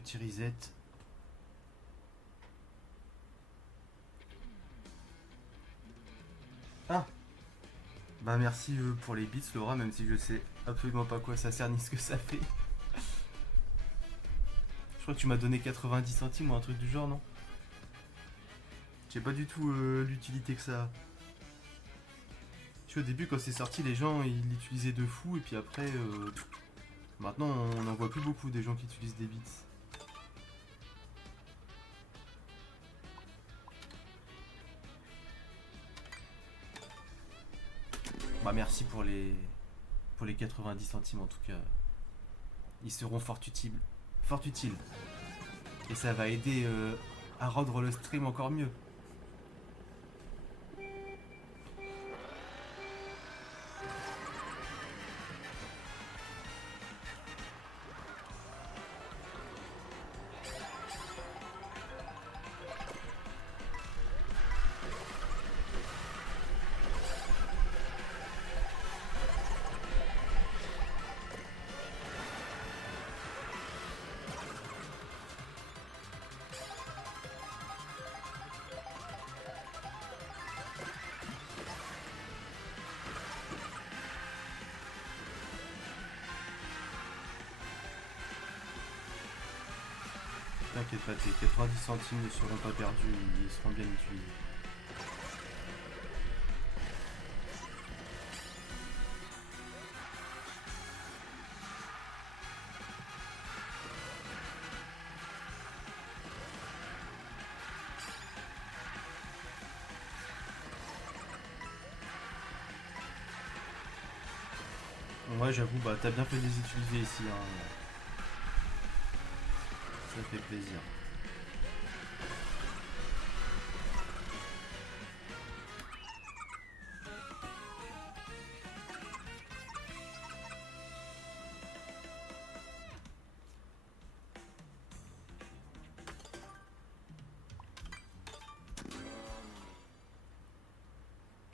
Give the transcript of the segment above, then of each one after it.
petit reset. Ah, bah merci pour les bits Laura, même si je sais absolument pas quoi ça sert ni ce que ça fait. Je crois que tu m'as donné 90 centimes ou un truc du genre, non? Je sais pas du tout l'utilité que ça a. Tu vois, au début quand c'est sorti, les gens ils l'utilisaient de fou et puis après, maintenant on n'en voit plus beaucoup des gens qui utilisent des bits. Bah merci pour les 90 centimes en tout cas. Ils seront fort utiles. Fort utiles. Et ça va aider à rendre le stream encore mieux. T'inquiète pas, tes 90 centimes ne seront pas perdus, ils seront bien utilisés. Ouais, j'avoue, bah t'as bien fait de les utiliser ici, hein. Ça fait plaisir.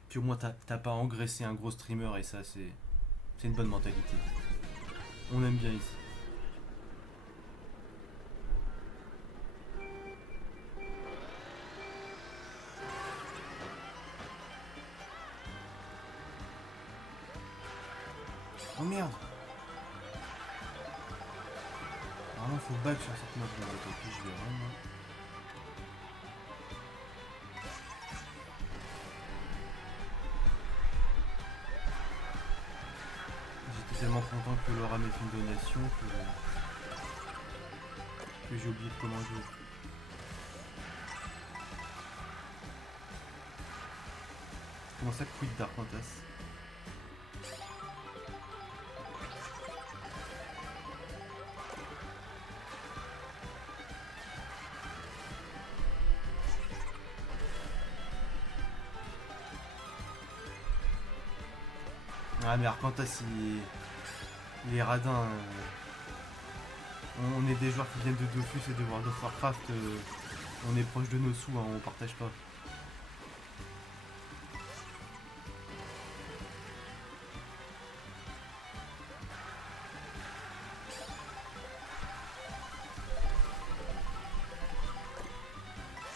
Puis au moins t'as pas engraissé un gros streamer et ça c'est une bonne mentalité. On aime bien ici. Oh merde. Vraiment faut back sur cette map là, tant pis, je vais vraiment. J'étais tellement content que Laura m'ait fait une donation que j'ai oublié de comment jouer. Comment ça quit Dark Fantas? Ah mais Arcantas il est radin. On est des joueurs qui viennent de Dofus et de World of Warcraft. On est proche de nos sous, hein, on partage pas.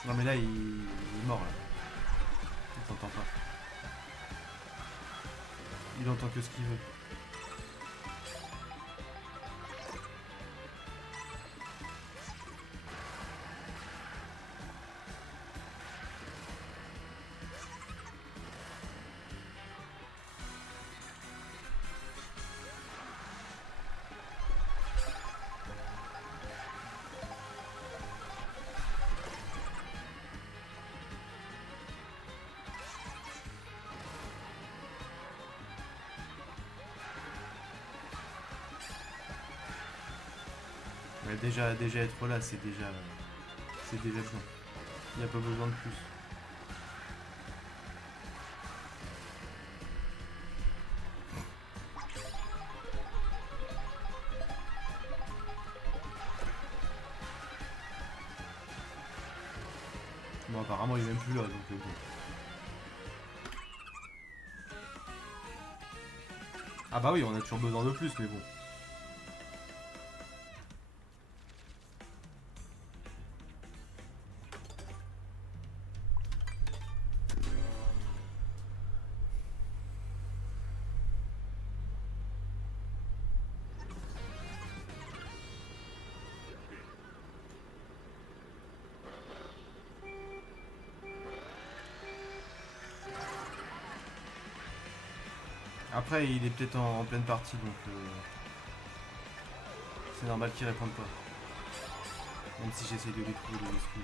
Non mais là il est mort là. Il t'entend pas. Il entend que ce qu'il veut. Mais déjà être là, c'est déjà bien. Il n'y a pas besoin de plus. Bon, apparemment, il est même plus là, donc bon. Ah bah oui, on a toujours besoin de plus, mais bon. Après, il est peut-être en pleine partie, donc c'est normal qu'il réponde pas. Même si j'essaye de lui trouver des excuses.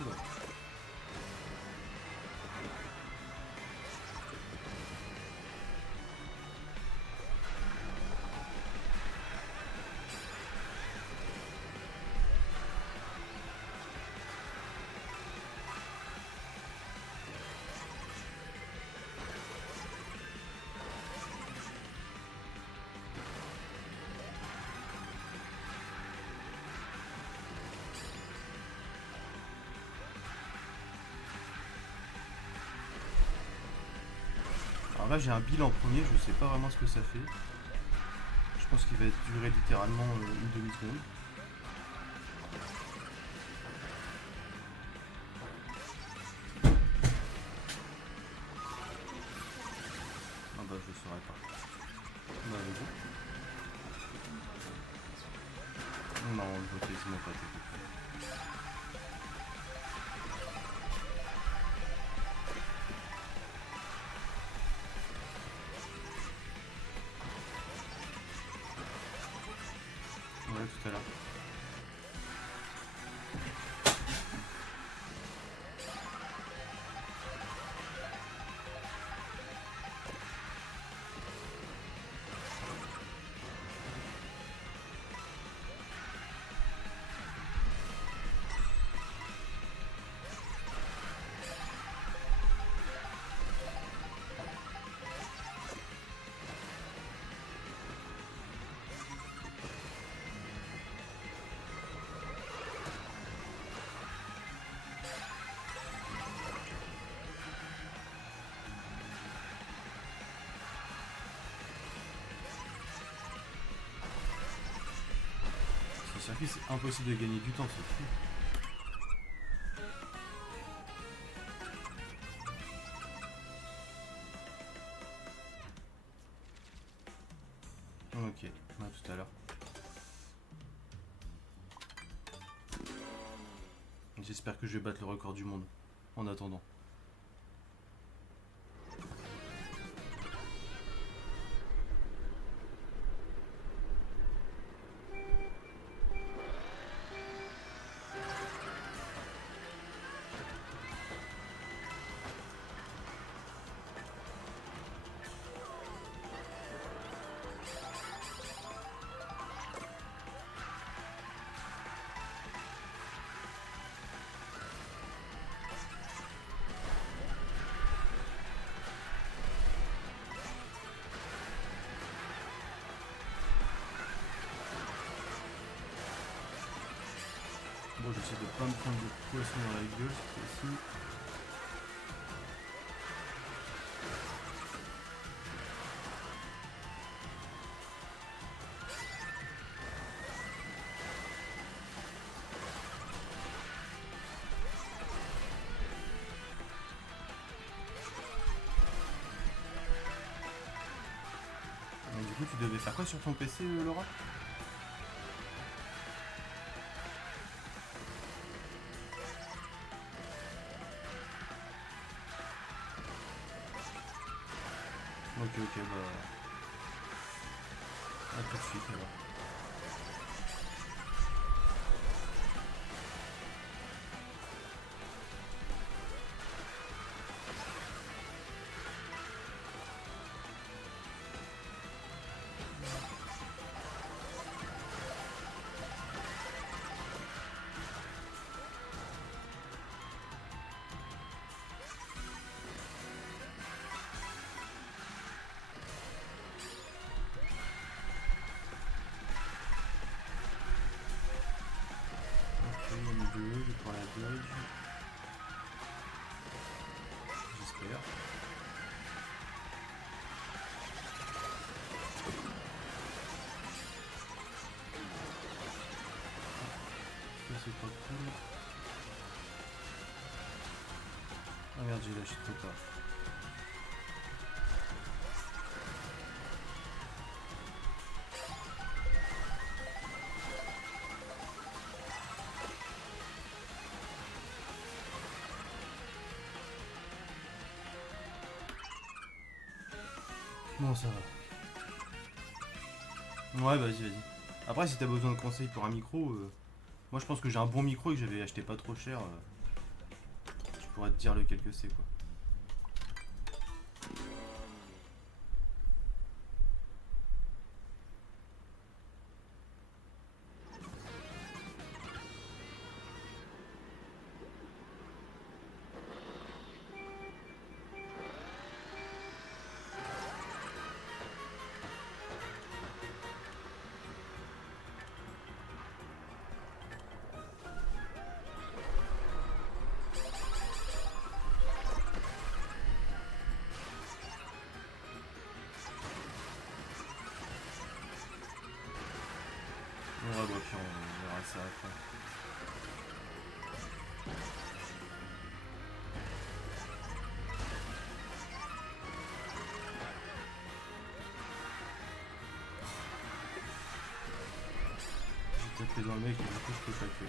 Oula. Alors là, j'ai un bill en premier, je sais pas vraiment ce que ça fait. Je pense qu'il va durer littéralement une demi-seconde. Ah bah je saurais pas. Bah vas-y. Non, on le voit quasiment pas. Ouais, tout à l'heure. Ce circuit, c'est impossible de gagner du temps, c'est fou. Ok, à tout à l'heure. J'espère que je vais battre le record du monde en attendant. Bon, j'essaie de pas me prendre de poisson dans la gueule cette fois-ci. Donc, du coup, tu devais faire quoi sur ton PC, Laura? Ok, bah. À tout de suite alors. Ok, il y en a deux, je prends la dodge. J'espère. Ça c'est pas cool. Ah merde, j'ai lâché trop tard. Bon, ça va. Ouais, vas-y, vas-y. Après, si t'as besoin de conseils pour un micro, moi je pense que j'ai un bon micro et que j'avais acheté pas trop cher. Je pourrais te dire lequel que c'est, quoi. Ouais, bah, puis on verra ça après. J'ai tapé dans le mec et du coup je peux pas que.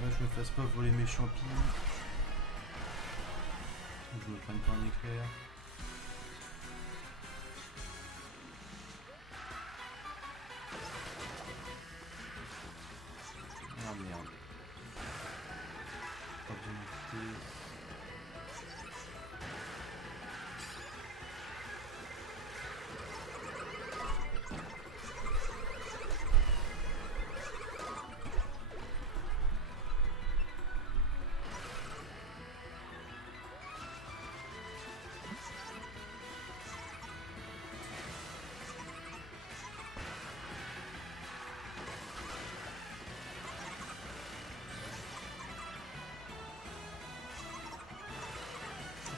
Là, je me fasse pas voler mes champis. Je me prenne pas un éclair. Ah merde. Pas bien écouté.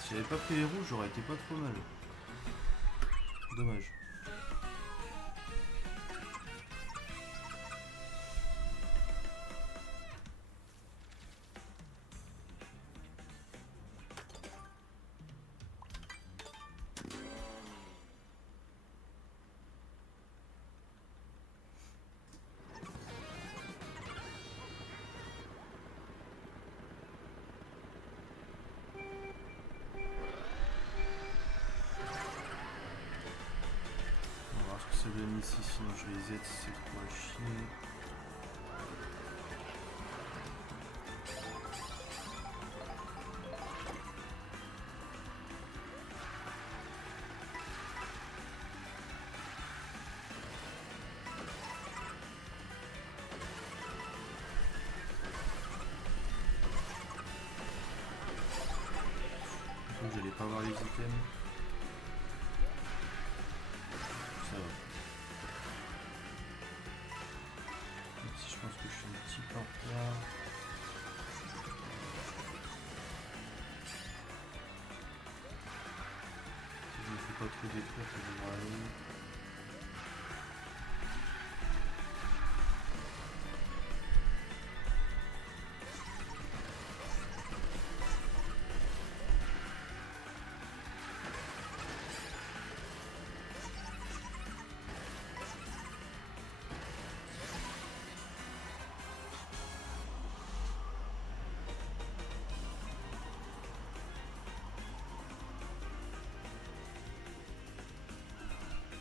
Si j'avais pas pris les rouges, j'aurais été pas trop mal. Dommage. On va voir ce que ça donne ici, sinon je les aide si c'est trop à chier. Donc j'allais pas voir les items. Ça va. Même si je pense que je suis un petit peu en retard. Si je me fais pas trop détruire, ça devrait aller.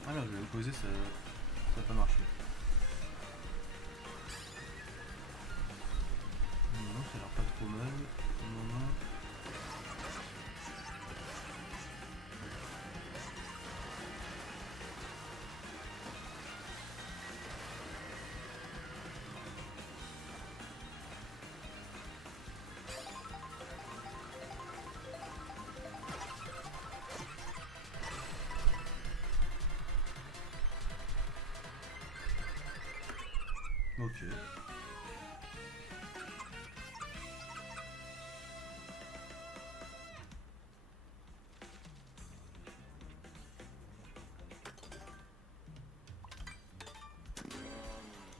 Ah merde, je vais me poser, ça n'a pas marché. mal. Non, non. Ok.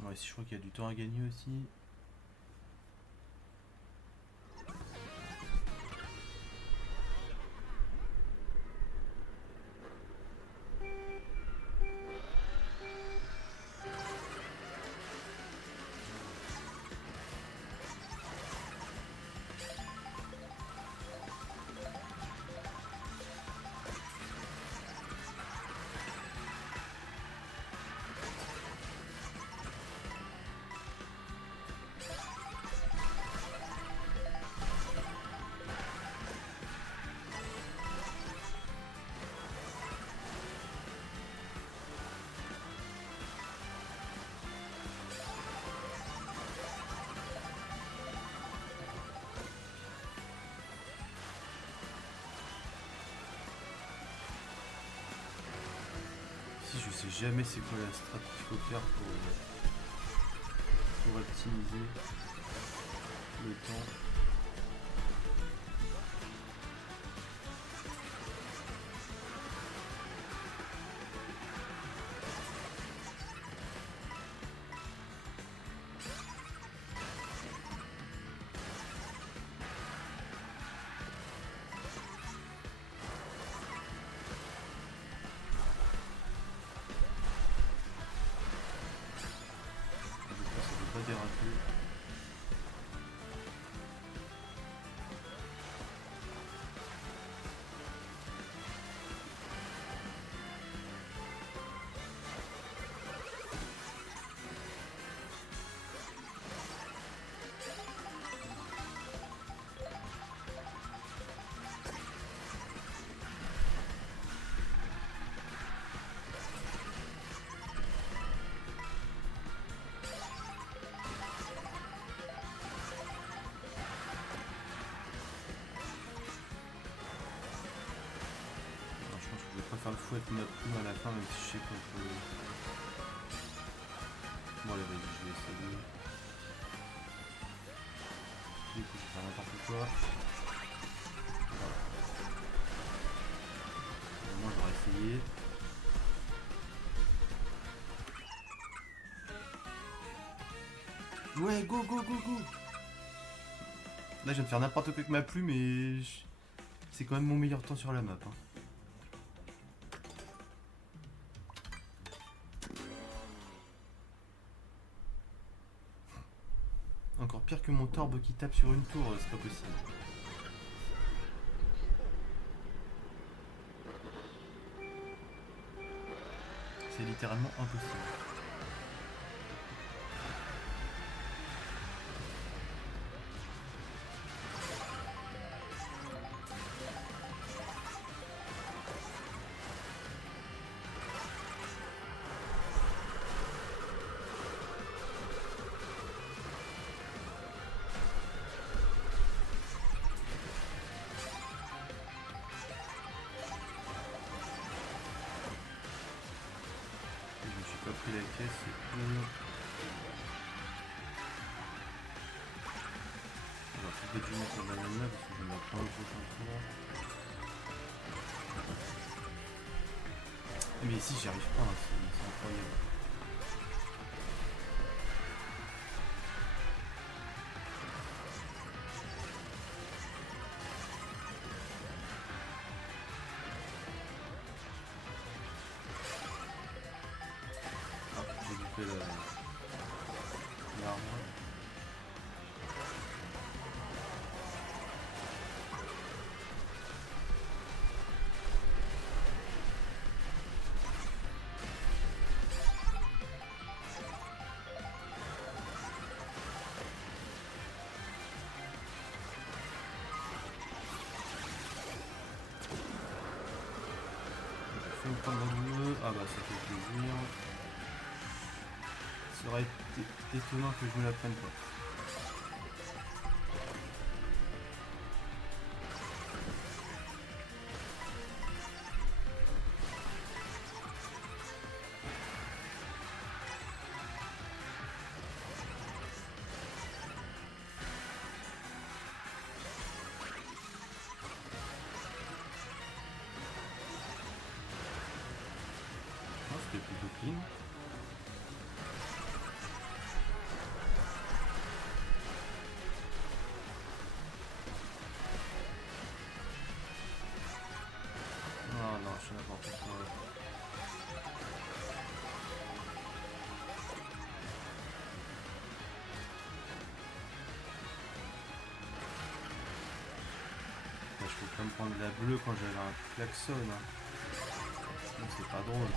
Ouais, si je crois qu'il y a du temps à gagner aussi. Si je sais jamais c'est quoi la strat qu'il faut faire pour optimiser le temps. Pas déraper. Faire le fou avec ma plume à la fin, même si je sais qu'on peut. Bon, allez, vas-y, je vais essayer. Du coup, je vais faire n'importe quoi. Voilà. Au moins, j'aurais essayé. Ouais, go, go, go, go! Là, je viens de faire n'importe quoi avec ma plume et. C'est quand même mon meilleur temps sur la map. Hein. Encore pire que mon torbe qui tape sur une tour, c'est pas possible. C'est littéralement impossible. Pas pris la caisse, c'est cool. Alors, faut peut-être que je mette la banane là parce que je vais la prendre au prochain tour. Mais ici, j'y arrive pas, hein, c'est incroyable. Ah, j'ai loupé l'arbre. prendre le bleu. Ah bah ça fait plaisir. Ça aurait été étonnant que je me la prenne pas. Ah, c'était plutôt clean. Ah non, je suis n'importe quoi. Je peux pas me prendre de la bleue quand j'avais un klaxon. Hein. Sinon c'est pas drôle.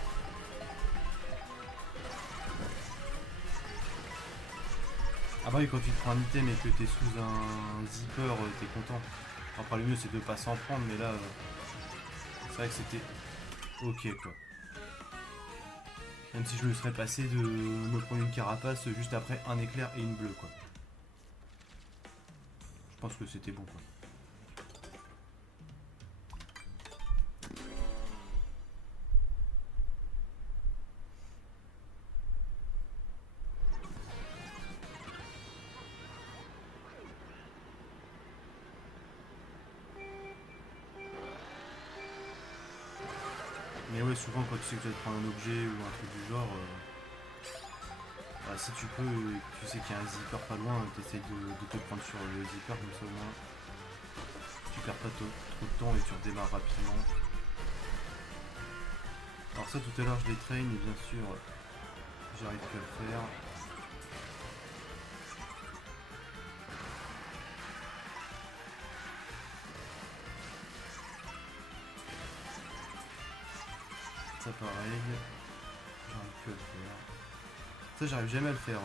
Ah bah oui, quand tu te prends un item et que t'es sous un zipper, t'es content. Enfin le mieux c'est de pas s'en prendre, mais là c'est vrai que c'était ok quoi. Même si je me serais passé de me prendre une carapace juste après un éclair et une bleue quoi. Je pense que c'était bon quoi. Mais ouais, souvent quand tu sais que tu vas te prendre un objet ou un truc du genre, bah, si tu peux, tu sais qu'il y a un zipper pas loin, t'essayes de te prendre sur le zipper comme ça au moins. Tu perds pas trop de temps et tu redémarres rapidement. Alors ça tout à l'heure je les traîne et bien sûr j'arrive plus à le faire. Ça pareil, j'arrive plus à le faire. Ça j'arrive jamais à le faire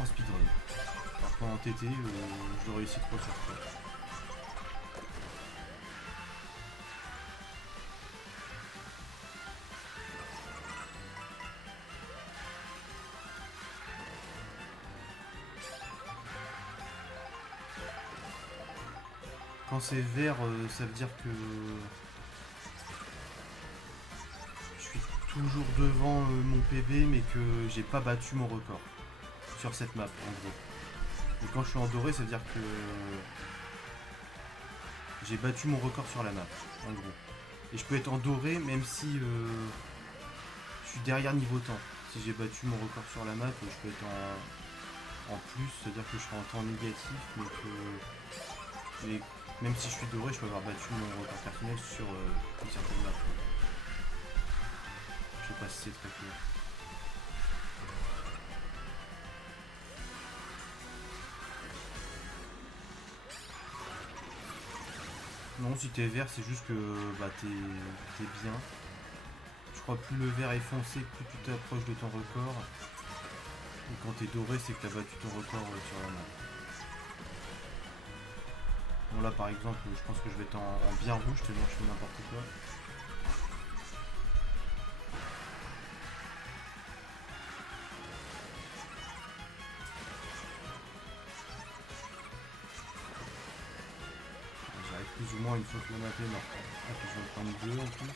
en speedrun. Par contre en TT je le réussis trop sur ça. Quand c'est vert, ça veut dire que je suis toujours devant mon PB mais que j'ai pas battu mon record sur cette map en gros. Et quand je suis en doré, ça veut dire que j'ai battu mon record sur la map en gros. Et je peux être en doré même si je suis derrière niveau temps. Si j'ai battu mon record sur la map, je peux être en plus, c'est-à-dire que je serai en temps négatif, mais que même si je suis doré, je peux avoir battu mon record personnel sur une certaine map. Je sais pas si c'est très clair. Non, si t'es vert, c'est juste que bah, t'es bien. Je crois plus le vert est foncé, plus tu t'approches de ton record. Et quand t'es doré, c'est que t'as battu ton record sur la map. Bon là par exemple, je pense que je vais être en bien rouge tellement je fais n'importe quoi. J'arrive plus ou moins une fois que la map est morte. Ah puis je vais en prendre deux en plus.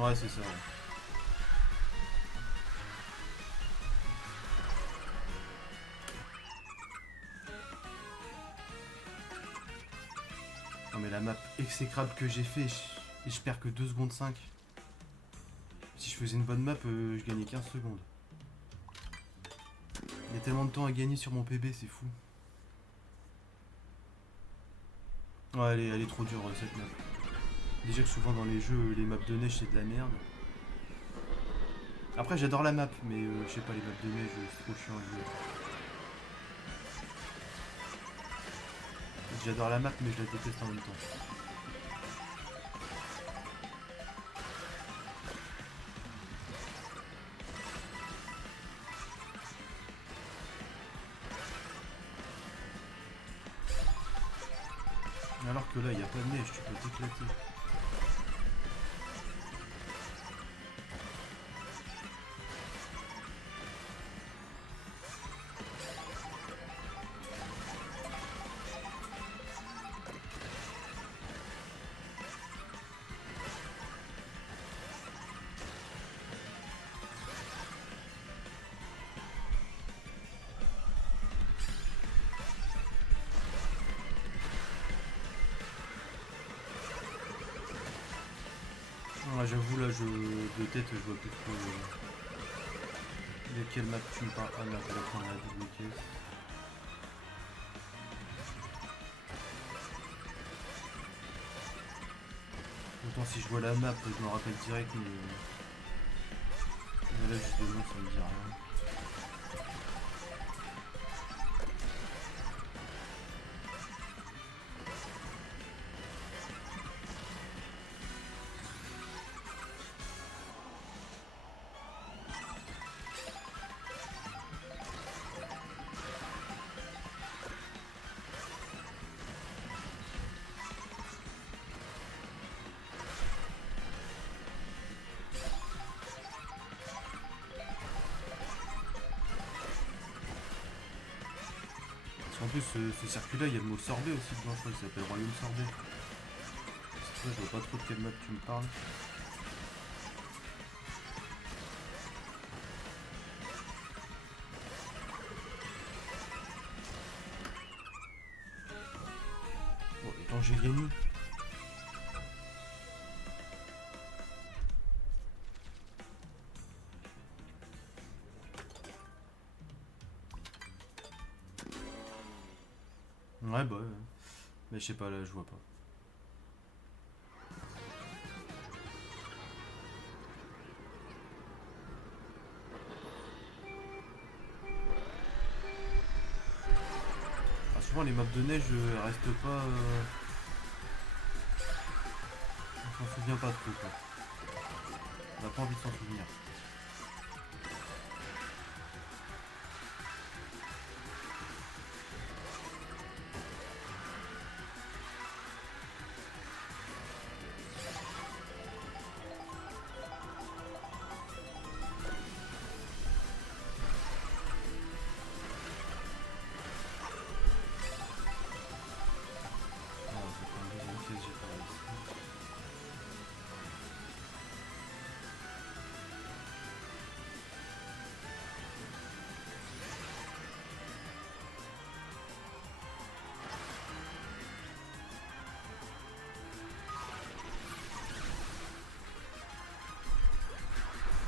Ouais c'est ça. Ouais. Non mais la map exécrable que j'ai fait et je perds que 2 secondes 5. Si je faisais une bonne map, je gagnais 15 secondes. Il y a tellement de temps à gagner sur mon PB, c'est fou. Ouais, elle est trop dure cette map. Déjà que souvent dans les jeux, les maps de neige c'est de la merde. Après j'adore la map, mais je sais pas, les maps de neige c'est trop chiant à jouer. J'adore la map, mais je la déteste en même temps. que là, il n'y a pas de neige, tu peux t'éclater. Ah, j'avoue là de tête je vois plus trop de quelle map tu me parles. Ah merde, je vais prendre la double caisse. Autant si je vois la map je me rappelle direct mais là juste de nom ça me dit rien. En plus, ce circuit-là, il y a le mot sorbet aussi dedans, je crois qu'il s'appelle Royaume Sorbet. C'est ça, je vois pas trop de quelle map tu me parles. Bon, attends, j'ai gagné. Ouais, bah ouais. Mais je sais pas, là, je vois pas. Ah, souvent, les maps de neige, elles restent pas... On s'en souvient pas trop, quoi. On a pas envie de s'en souvenir.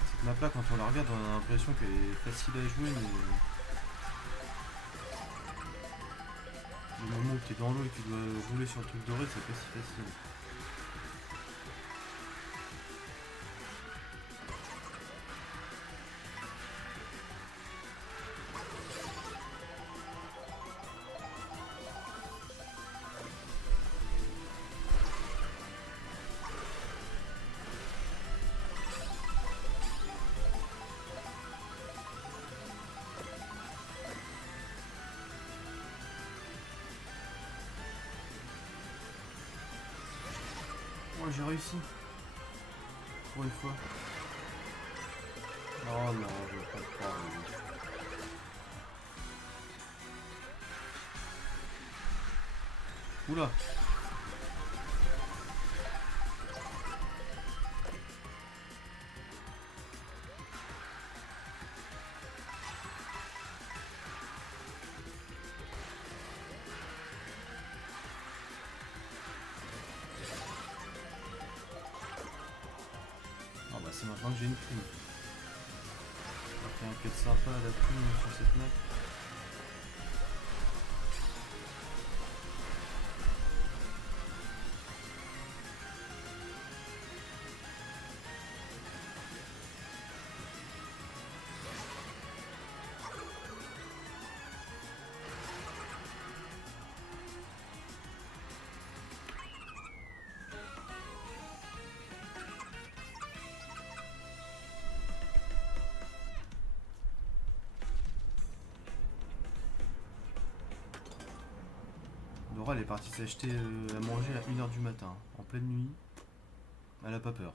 Cette map là, quand on la regarde, on a l'impression qu'elle est facile à jouer, mais le moment où tu es dans l'eau et que tu dois rouler sur le truc doré, c'est pas si facile. Oh, j'ai réussi. Pour une fois. Oh non, je vais pas le croire. Oula. Ah bah c'est maintenant que j'ai une prime. Ça fait un quête sympa à la prime sur cette map. Laura, elle est partie s'acheter à manger à 1h du matin, en pleine nuit. Elle a pas peur.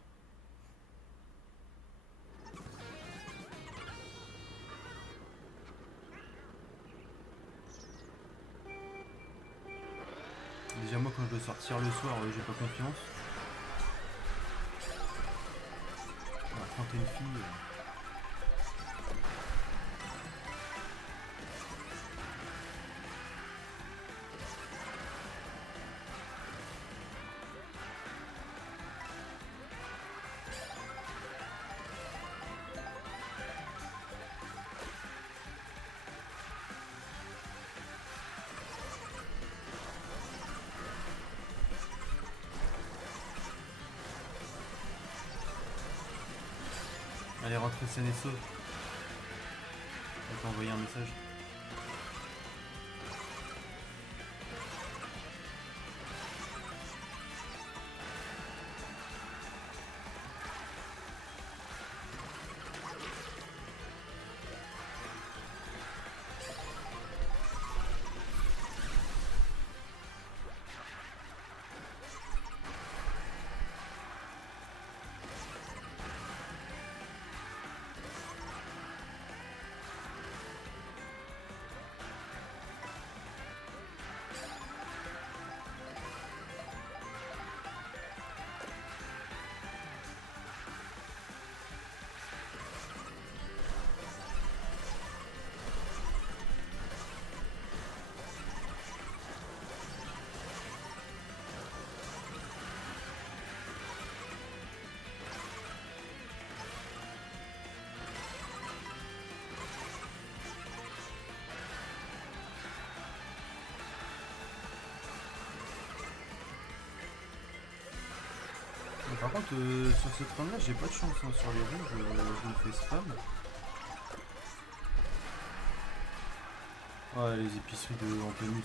Déjà moi quand je dois sortir le soir, j'ai pas confiance. Alors, quand t'es une fille... Elle est rentrée saine et sauve. Elle t'a envoyé un message. Mais par contre, sur cette run là, j'ai pas de chance hein. Sur les rouges, je me fais spam. Ouais, les épiceries de Amplémus,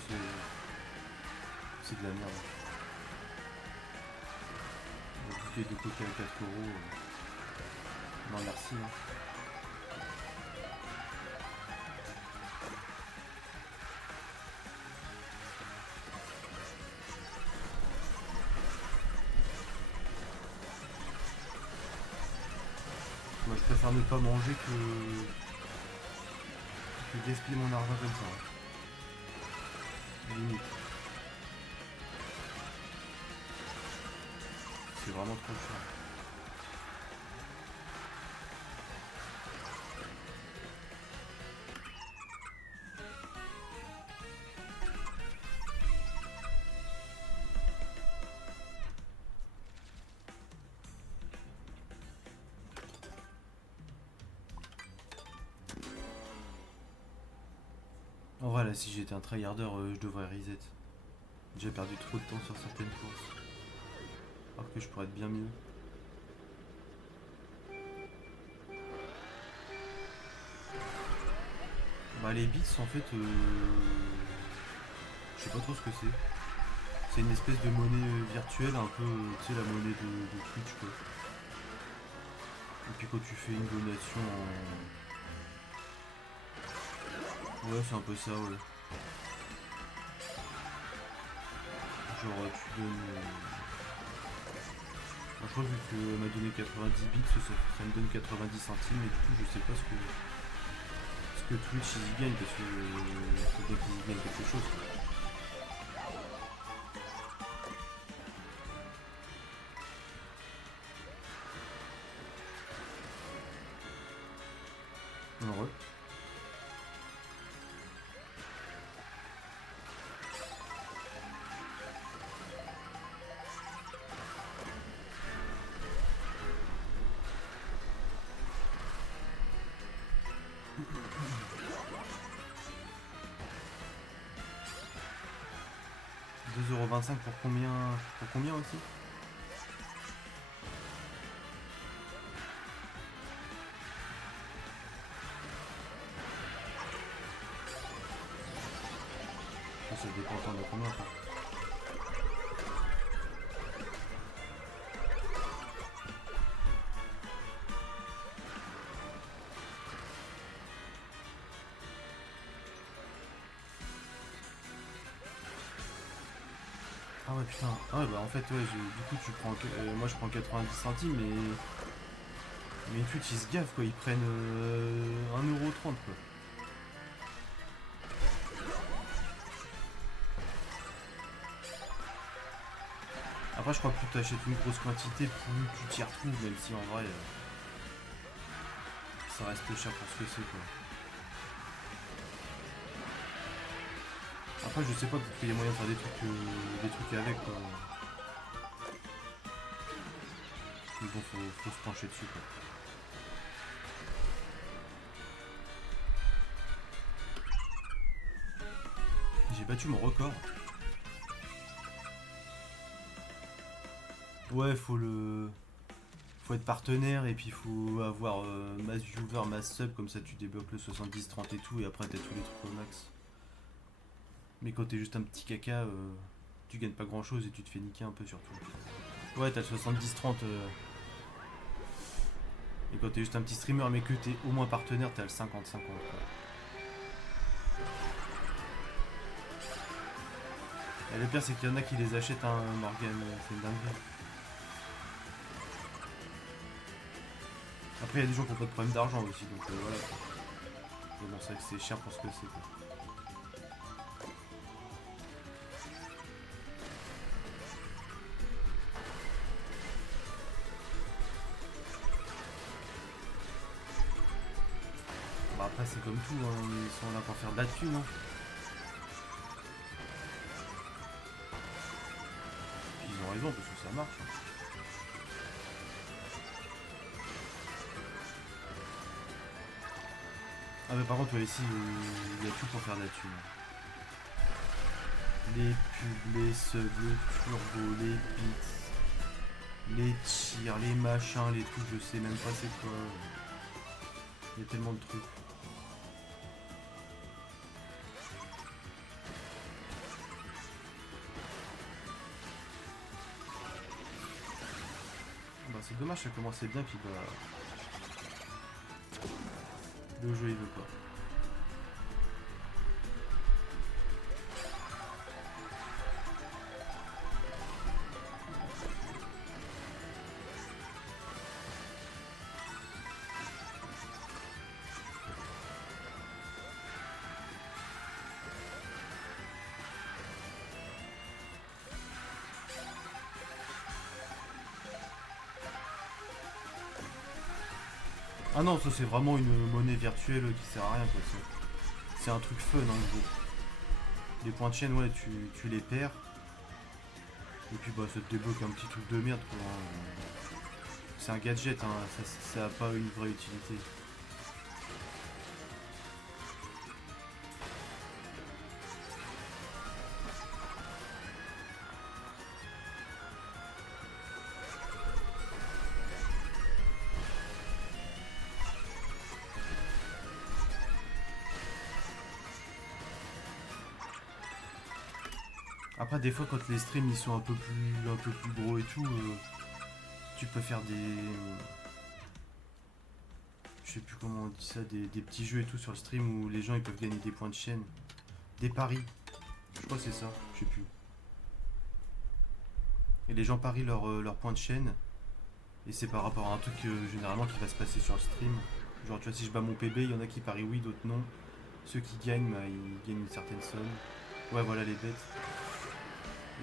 c'est de la merde. La bouteille de coca à 4€. Non, merci. Hein. Moi, je préfère ne pas manger que gaspiller mon argent comme ça. Hein. Limite. C'est vraiment trop cher. En vrai, là, si j'étais un tryharder, je devrais reset. J'ai perdu trop de temps sur certaines courses. Alors que je pourrais être bien mieux. Bah, les bits, en fait, je sais pas trop ce que c'est. C'est une espèce de monnaie virtuelle, un peu, tu sais, la monnaie de Twitch, quoi. Et puis quand tu fais une donation en... Ouais, c'est un peu ça, ouais. Genre, tu donnes... Je crois vu qu'elle m'a donné 90 bits, ça me donne 90 centimes, et du coup, je sais pas ce que Twitch ils y gagnent, parce que faut bien qu'ils y gagnent quelque chose, quoi. Heureux. €2,25 pour combien? Pour combien aussi? Ça dépend de combien, quoi. putain. Ah ouais, bah en fait, ouais, du coup, moi je prends 90 centimes, mais Twitch ils se gaffent quoi, ils prennent 1,30 € quoi. Après, je crois que plus t'achètes une grosse quantité, plus tu t'y retrouves, même si en vrai, ça reste cher pour ce que c'est quoi. Après, je sais pas, peut-être qu'il y a moyen de faire des trucs avec quoi. Mais bon, faut se pencher dessus quoi. J'ai battu mon record. Ouais, faut être partenaire et puis faut avoir mass viewer, mass sub, comme ça tu débloques le 70-30 et tout, et après t'as tous les trucs au max. Mais quand t'es juste un petit caca, tu gagnes pas grand chose et tu te fais niquer un peu surtout. Ouais, t'as le 70-30. Et quand t'es juste un petit streamer mais que t'es au moins partenaire, t'as le 50-50 quoi. Et le pire c'est qu'il y en a qui les achètent un Morgan, c'est une dinguerie. Après il y a des gens qui ont pas de problème d'argent aussi, donc voilà. Mais bon, c'est vrai que c'est cher pour ce que c'est quoi. Bah après c'est comme tout, hein, ils sont là pour faire de la thune. Hein. Puis ils ont raison parce que ça marche. Hein. Ah mais par contre ouais, ici il y a tout pour faire de la thune. Les pubs, les subs, le turbo, les bits, les tirs, les machins, les trucs, je sais même pas c'est quoi. Il y a tellement de trucs. Bah c'est dommage, ça commençait bien puis bah le jeu il veut pas. Ah non, ça c'est vraiment une monnaie virtuelle qui sert à rien quoi. C'est un truc fun en gros. Les points de chaîne, ouais, tu les perds. Et puis bah ça te débloque un petit truc de merde quoi. C'est un gadget, hein, ça a pas une vraie utilité. Après des fois quand les streams ils sont un peu plus gros et tout, tu peux faire des. Je sais plus comment on dit ça, des petits jeux et tout sur le stream où les gens ils peuvent gagner des points de chaîne. Des paris. Je crois que c'est ça, je sais plus. Et les gens parient leur points de chaîne. Et c'est par rapport à un truc généralement qui va se passer sur le stream. Genre tu vois si je bats mon PB, il y en a qui parient oui, d'autres non. Ceux qui gagnent, bah, ils gagnent une certaine somme. Ouais voilà les bêtes.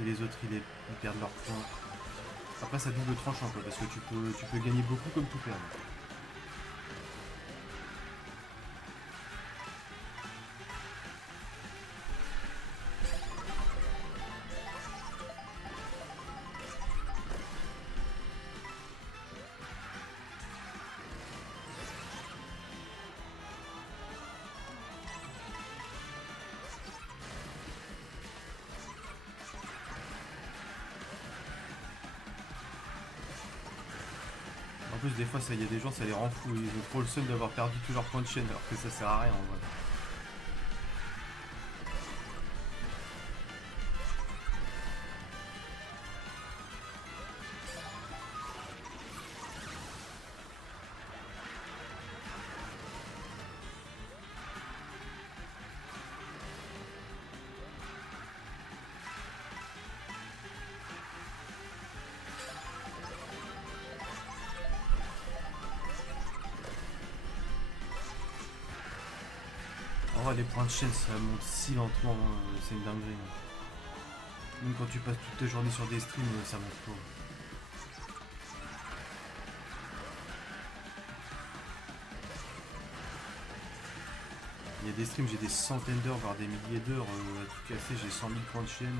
Et les autres ils perdent leurs points. Après ça double tranchant quoi, parce que tu peux gagner beaucoup comme tout perdre. En plus des fois il y a des gens ça les rend fous, ils ont trop le seum d'avoir perdu tous leurs points de chaîne alors que ça sert à rien en vrai. Ouais, les points de chaîne, ça monte si lentement, c'est une dinguerie. Même quand tu passes toute ta journée sur des streams, ça monte pas. Il y a des streams, j'ai des centaines d'heures, voire des milliers d'heures à tout casser, j'ai 100 000 points de chaîne.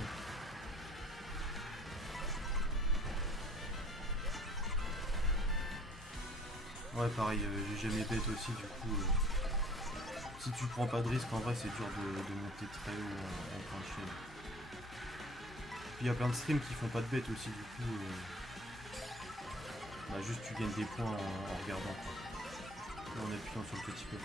Ouais, pareil, j'ai jamais bête aussi, du coup. Si tu prends pas de risque, en vrai, c'est dur de monter très haut en points de chaîne. Puis il y a plein de streams qui font pas de bête aussi, du coup. Bah, juste tu gagnes des points en regardant, quoi. En appuyant sur le petit peu.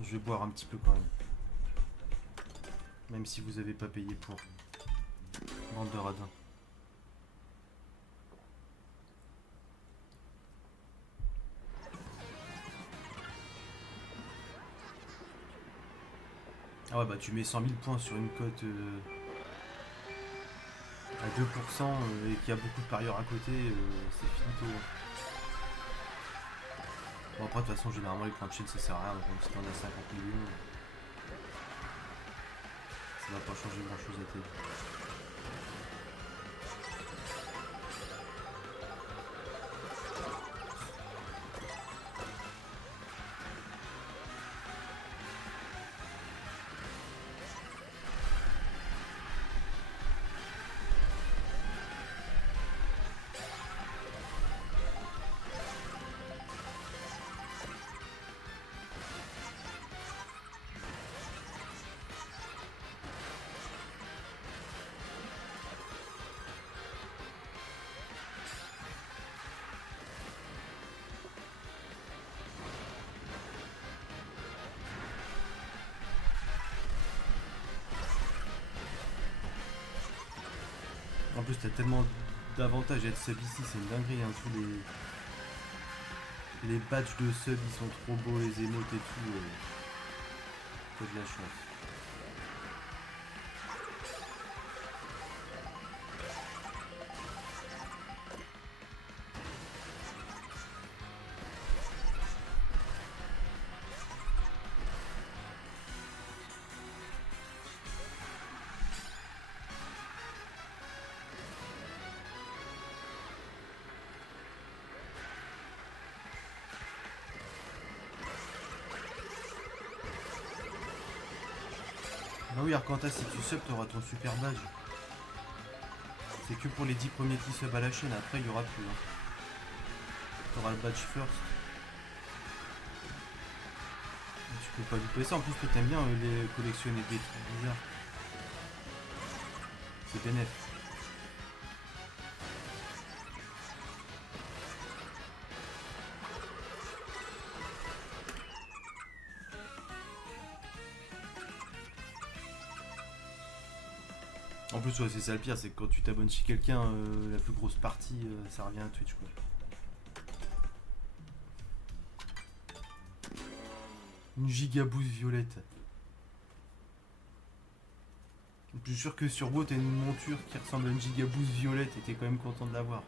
Je vais boire un petit peu quand même. Même si vous avez pas payé pour. Bande de radins. Ah ouais, bah tu mets 100 000 points sur une cote à 2% et qu'il y a beaucoup de parieurs à côté, c'est finito. Bon, après, de toute façon, généralement, les points de chaîne ça sert à rien. Donc, même si t'en as 50 millions, ça va pas changer grand chose à ta vie. En plus, t'as tellement d'avantages à être sub ici, c'est une dinguerie. Hein, tous les badges de sub, ils sont trop beaux, les émotes et tout. T'as de la chance. Ah oui, Arcanta, si tu sub, t'auras ton super badge. C'est que pour les 10 premiers qui sub à la chaîne, après il y aura plus. Hein. T'auras le badge first. Tu peux pas louper ça, en plus que t'aimes bien les collectionner des trucs bizarres. C'est bénéf. En plus, ouais, c'est ça le pire, c'est que quand tu t'abonnes chez quelqu'un, la plus grosse partie, ça revient à Twitch, quoi. Une gigaboost violette. Je suis sûr que sur WoW, t'as une monture qui ressemble à une gigaboost violette et t'es quand même content de l'avoir.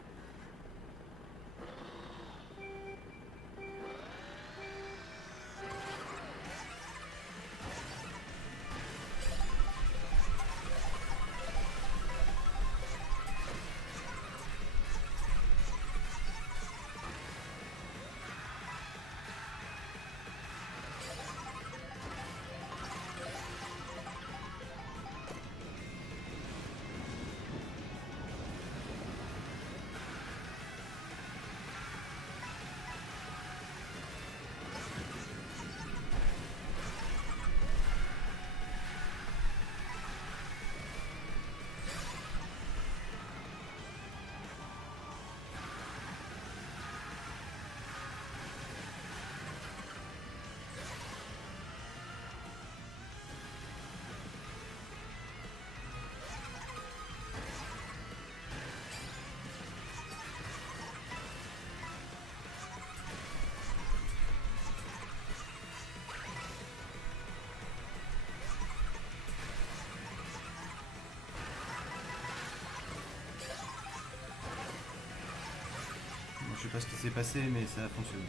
Je sais pas ce qui s'est passé, mais ça a fonctionné.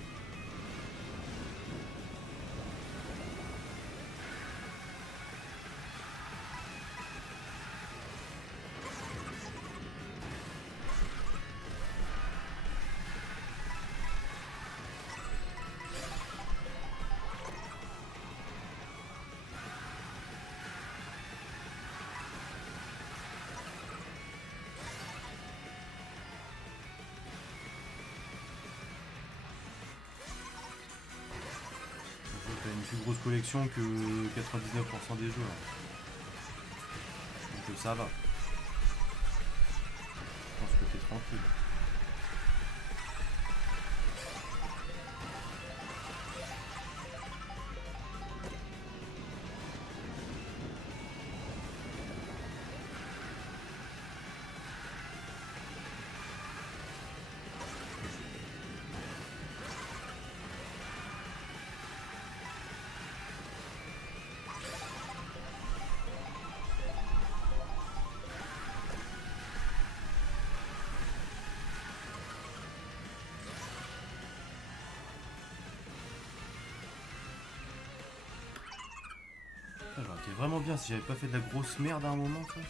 T'as une plus grosse collection que 99% des jeux. Donc ça va. Je pense que t'es tranquille. J'aurais été vraiment bien si j'avais pas fait de la grosse merde à un moment, quoi.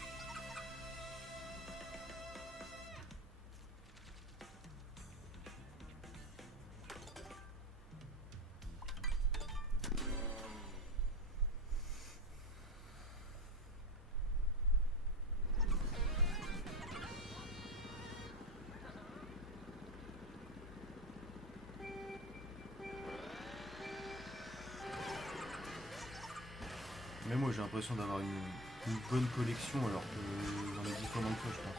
Mais moi j'ai l'impression d'avoir une bonne collection alors que j'en ai 10 fois moins que toi, je pense.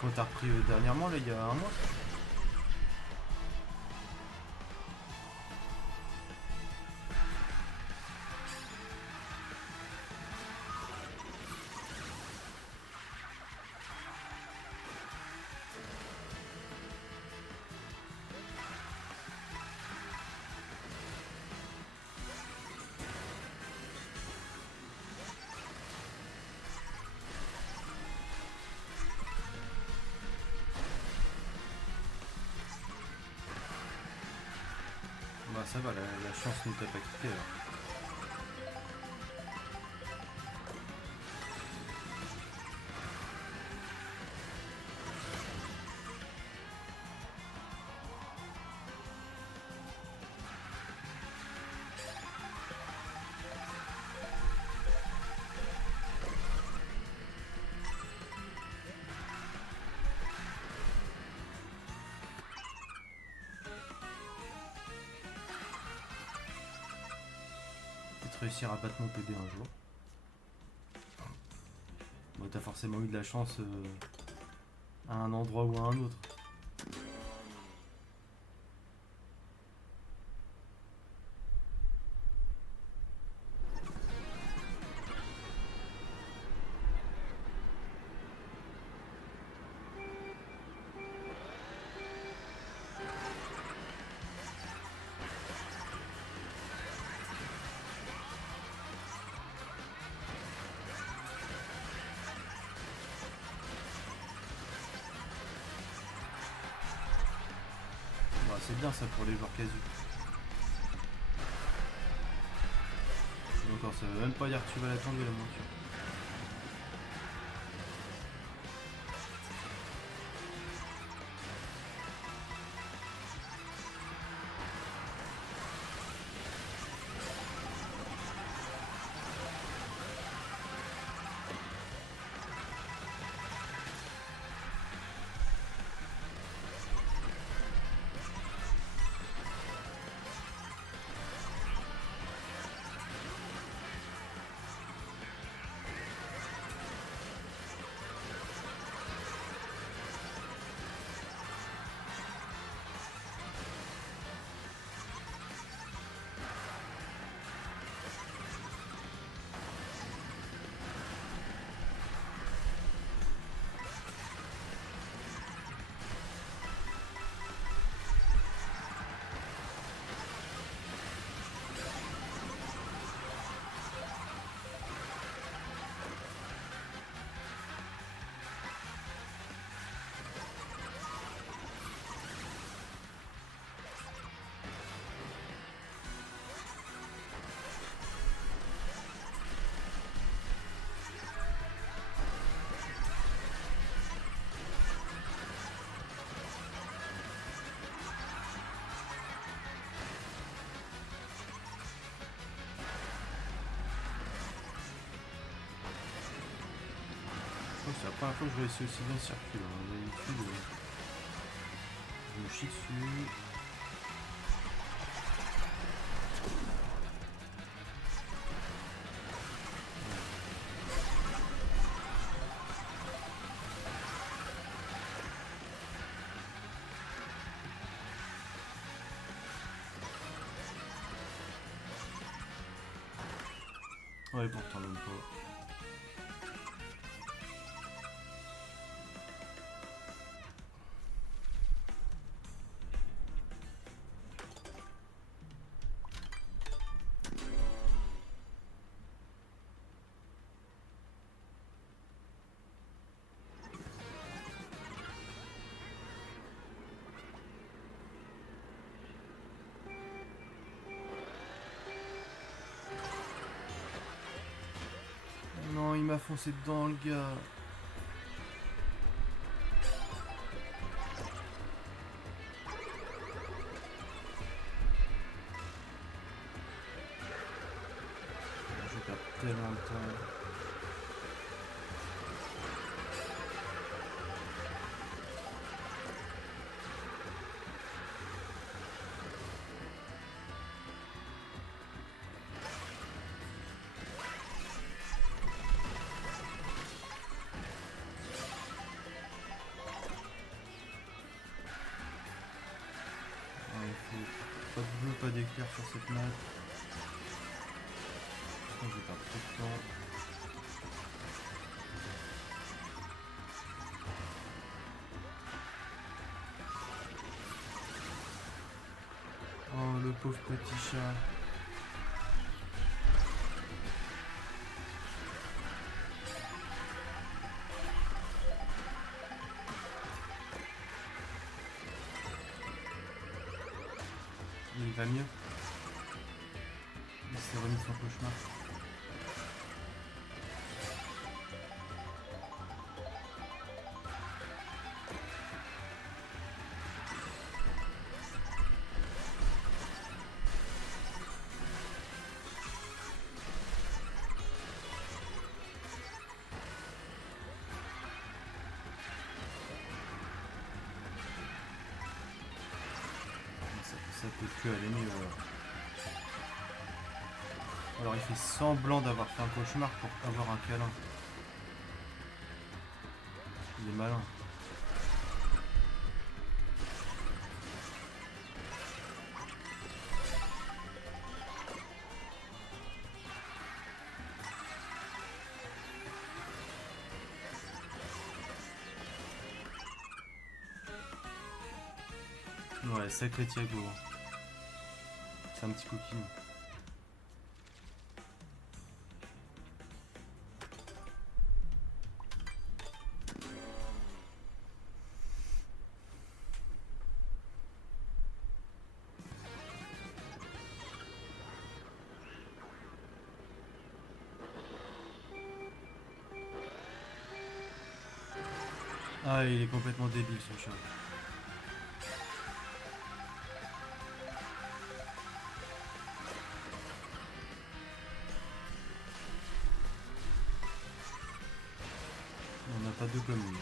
Quand t'as repris dernièrement, là, il y a un mois. Bah ça va, la chance ne t'a pas quitté alors. Peut-être réussir à battre mon PD un jour. Bon, t'as forcément eu de la chance à un endroit ou à un autre. Bah, c'est bien ça pour les joueurs casus. Et encore, ça veut même pas dire que tu vas l'attendre la monture. crois que c'est la première fois que je réussis aussi bien ce circuit là. D'habitude, je me chie dessus. Ouais, pourtant même pas. Non, il m'a foncé dedans le gars. Je perds tellement de temps. Il faut pas de bleu, pas d'éclair sur cette map. Je vais perdre trop de temps. Oh le pauvre petit chat. Il va mieux. Il s'est remis de son cauchemar. Ça peut que aller mieux alors. Alors il fait semblant d'avoir fait un cauchemar pour avoir un câlin. Il est malin. Ouais, sacré Thiago. C'est un petit coquin. Ah, il est complètement débile ce chat. On n'a pas deux comme lui.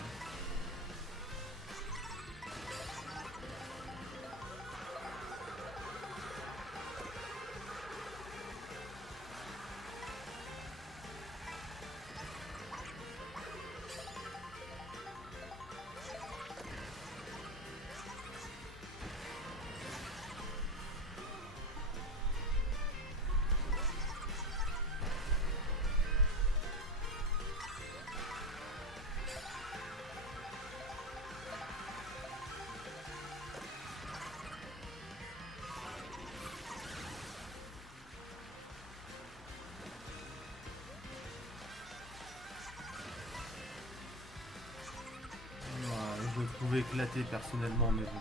Je le trouve éclaté personnellement, mais bon.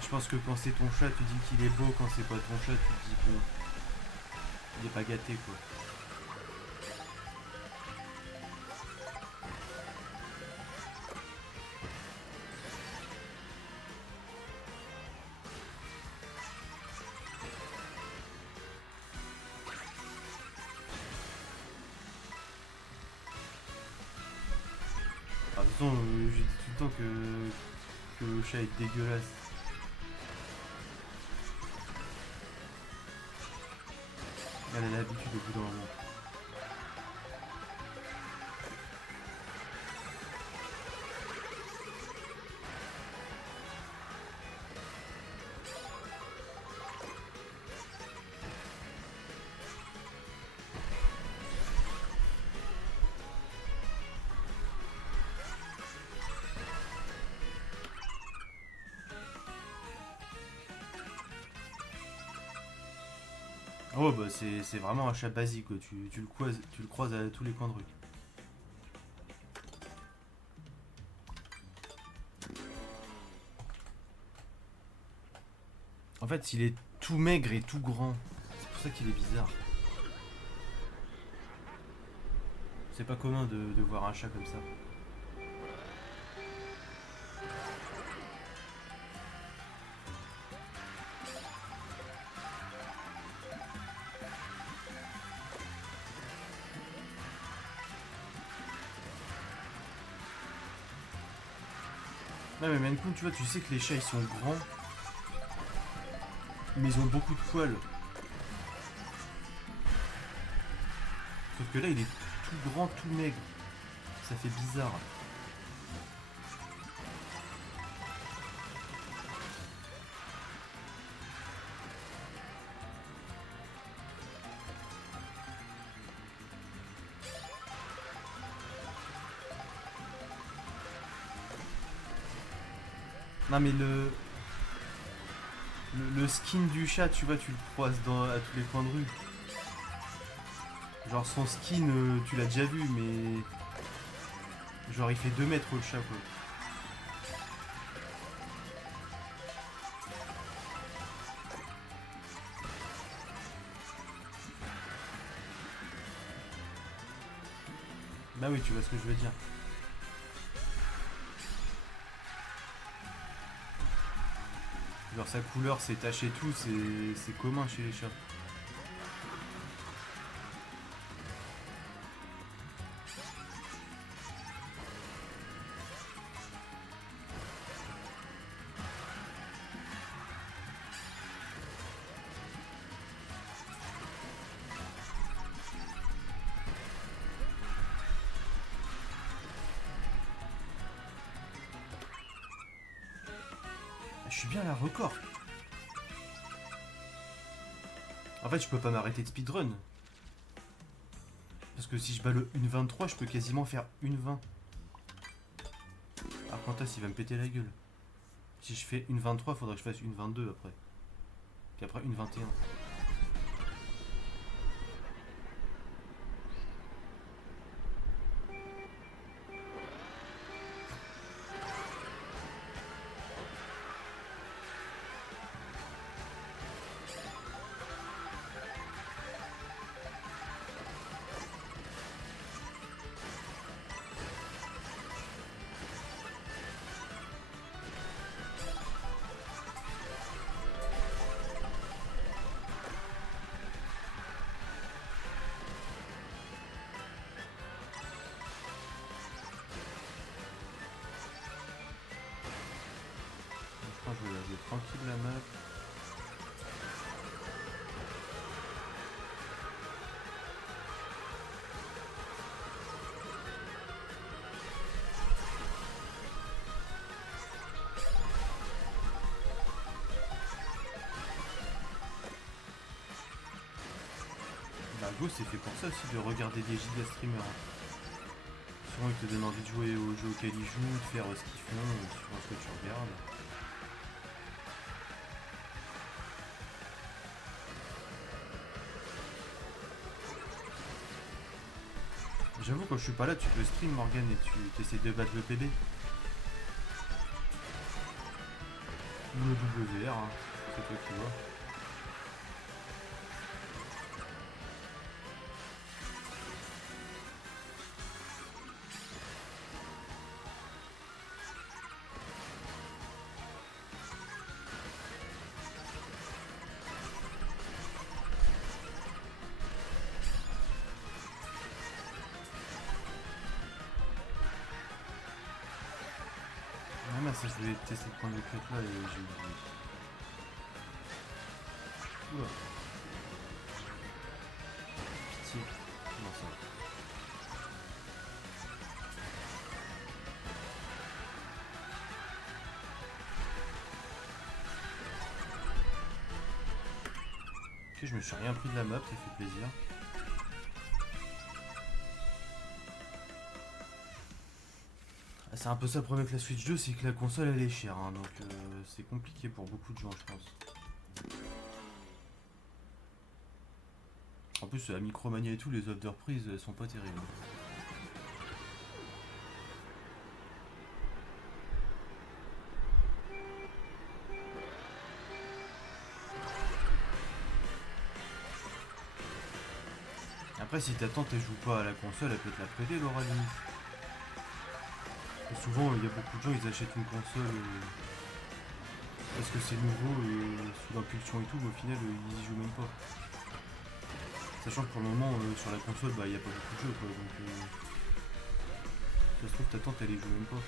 Je pense que quand c'est ton chat, tu dis qu'il est beau. Quand c'est pas ton chat, tu te dis bon, il est pas gâté quoi. façon, j'ai dit tout le temps que le chat est dégueulasse. Elle a l'habitude au bout d'un moment. Oh bah c'est vraiment un chat basique quoi. Tu le croises à tous les coins de rue. En fait il est tout maigre et tout grand. C'est pour ça qu'il est bizarre. C'est pas commun de voir un chat comme ça. Ouais mais Maine Coon, tu vois, tu sais que les chats ils sont grands, mais ils ont beaucoup de poils. Sauf que là il est tout grand, tout maigre. Ça fait bizarre. Non mais le skin du chat, tu vois, tu le croises à tous les coins de rue. Genre son skin, tu l'as déjà vu, mais... Genre il fait 2 mètres le chat quoi. Bah oui, tu vois ce que je veux dire. Genre sa couleur, ses taches et tout, c'est commun chez les chats. Je suis bien à la record. En fait, je peux pas m'arrêter de speedrun. Parce que si je bats le 1.23, je peux quasiment faire 1.20. Arcantas, il va me péter la gueule. Si je fais 1.23, faudrait que je fasse 1.22 après. Puis après 1.21. Je pense que je vais la jouer tranquille la map. Bah Go c'est fait pour ça aussi, de regarder des giga streamers. Souvent ils te donnent envie de jouer aux jeux auxquels ils jouent, de faire ce qu'ils font, suivant ce que tu regardes. J'avoue quand je suis pas là tu peux stream Morgan et tu essaies de battre le PB. Ou le WR, hein. C'est toi qui vois. ça je voulais tester de prendre le crête là et j'ai oublié. Oula. Pitié. Non, ça va. Ok, je me suis rien pris de la map, ça fait plaisir. C'est un peu ça le problème avec la Switch 2, c'est que la console elle est chère, hein, donc c'est compliqué pour beaucoup de gens je pense. En plus la Micromania et tout, les offres de reprise elles sont pas terribles. Après si ta tante elle joue pas à la console, elle peut te la prêter Laura limite. Et souvent il y a beaucoup de gens ils achètent une console parce que c'est nouveau et sous l'impulsion et tout, mais au final ils y jouent même pas. Sachant que pour le moment sur la console bah il n'y a pas beaucoup de jeux quoi, donc ça se trouve ta tante elle y joue même pas.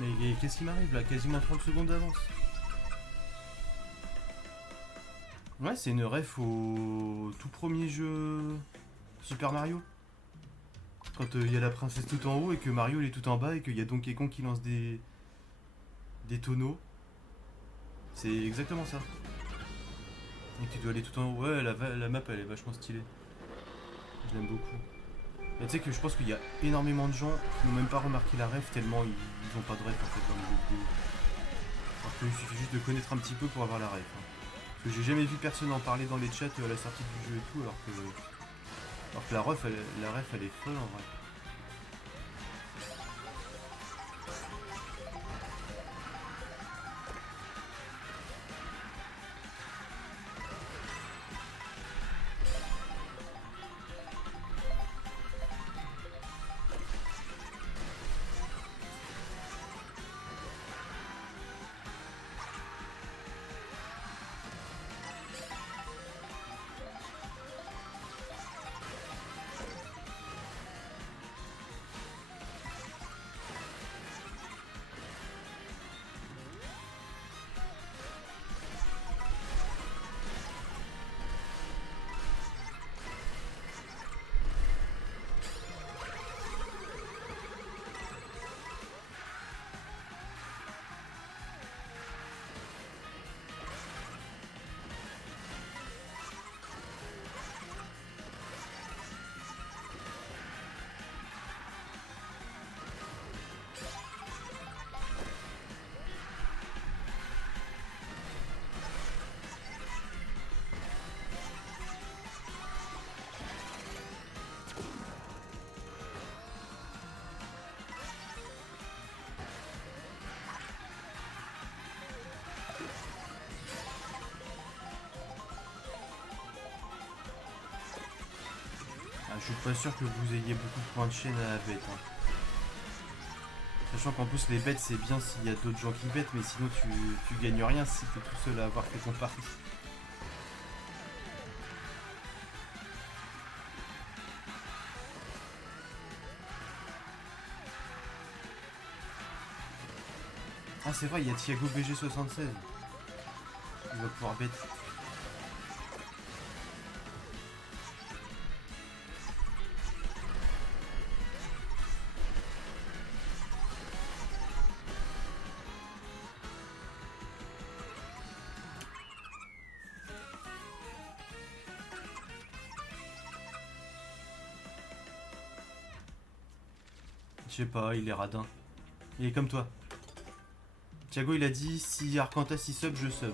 Mais qu'est-ce qui m'arrive là? Quasiment 30 secondes d'avance. Ouais, c'est une ref au tout premier jeu Super Mario. Quand il y a la princesse tout en haut et que Mario il est tout en bas et qu'il y a Donkey Kong qui lance des tonneaux. C'est exactement ça. Et tu dois aller tout en haut. Ouais, la map elle est vachement stylée. Je l'aime beaucoup. Mais tu sais que je pense qu'il y a énormément de gens qui n'ont même pas remarqué la ref tellement ils ont pas de ref en fait dans les jeux vidéo. Alors qu'il suffit juste de connaître un petit peu pour avoir la ref. Hein. Parce que j'ai jamais vu personne en parler dans les chats à la sortie du jeu et tout, alors que la ref elle est folle en vrai. Je suis pas sûr que vous ayez beaucoup de points de chaîne à la bête. Hein. Sachant qu'en plus les bêtes c'est bien s'il y a d'autres gens qui bêtent, mais sinon tu gagnes rien si t'es tout seul à avoir fait ton pari. Ah c'est vrai, il y a Thiago BG76. Il va pouvoir bête. Je sais pas, il est radin. Il est comme toi. Thiago il a dit si Arcantas il sub, je sub.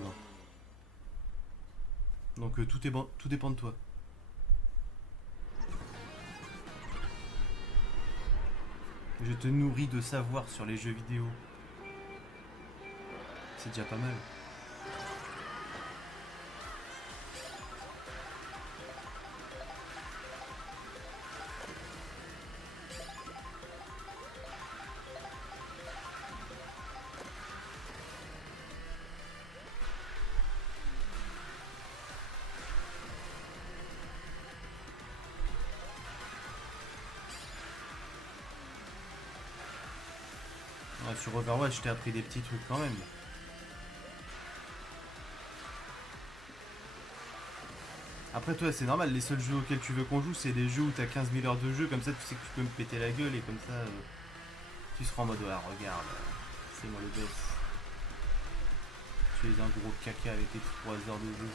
Donc tout, tout dépend de toi. Je te nourris de savoir sur les jeux vidéo. C'est déjà pas mal. Ouais, sur Overwatch, je t'ai appris des petits trucs quand même. Après toi, c'est normal, les seuls jeux auxquels tu veux qu'on joue, c'est des jeux où t'as 15 000 heures de jeu, comme ça tu sais que tu peux me péter la gueule et comme ça tu seras en mode ouais, regarde, c'est moi le boss. Tu es un gros caca avec tes 3 heures de jeu.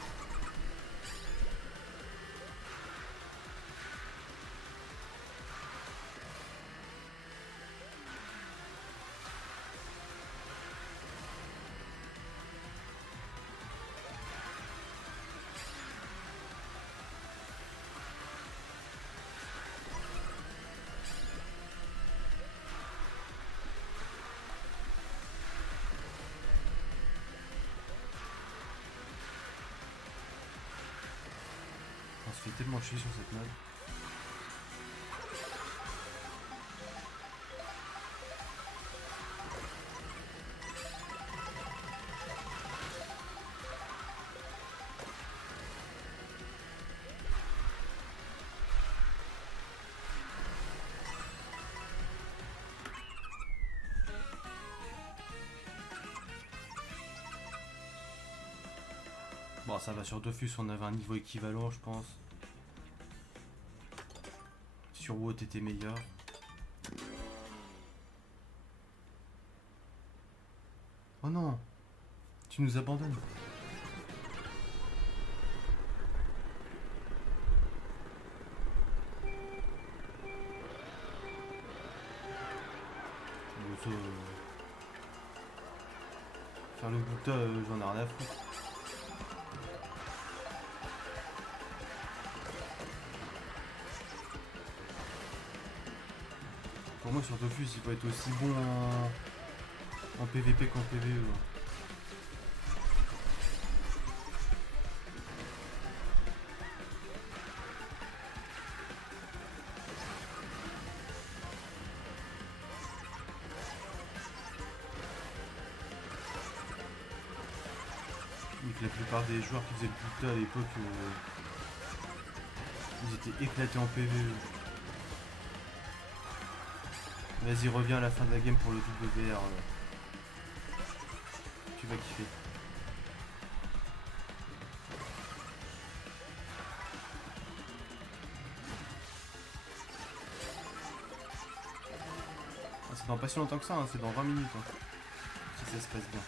On se fait tellement chier sur cette mode. Bon, ça va sur Dofus, on avait un niveau équivalent, je pense. Sur WoW, t'étais meilleur. Oh non, tu nous abandonnes. Bon, ça, faire le bouta, j'en ai rien à foutre. Pour moi, sur Dofus, il faut être aussi bon en PVP qu'en PVE. Et que la plupart des joueurs qui faisaient le bouta à l'époque, ils étaient éclatés en PVE. Vas-y, reviens à la fin de la game pour le WR. Tu vas kiffer. Ah, c'est dans pas si longtemps que ça, hein, c'est dans 20 minutes. Hein, si ça se passe bien.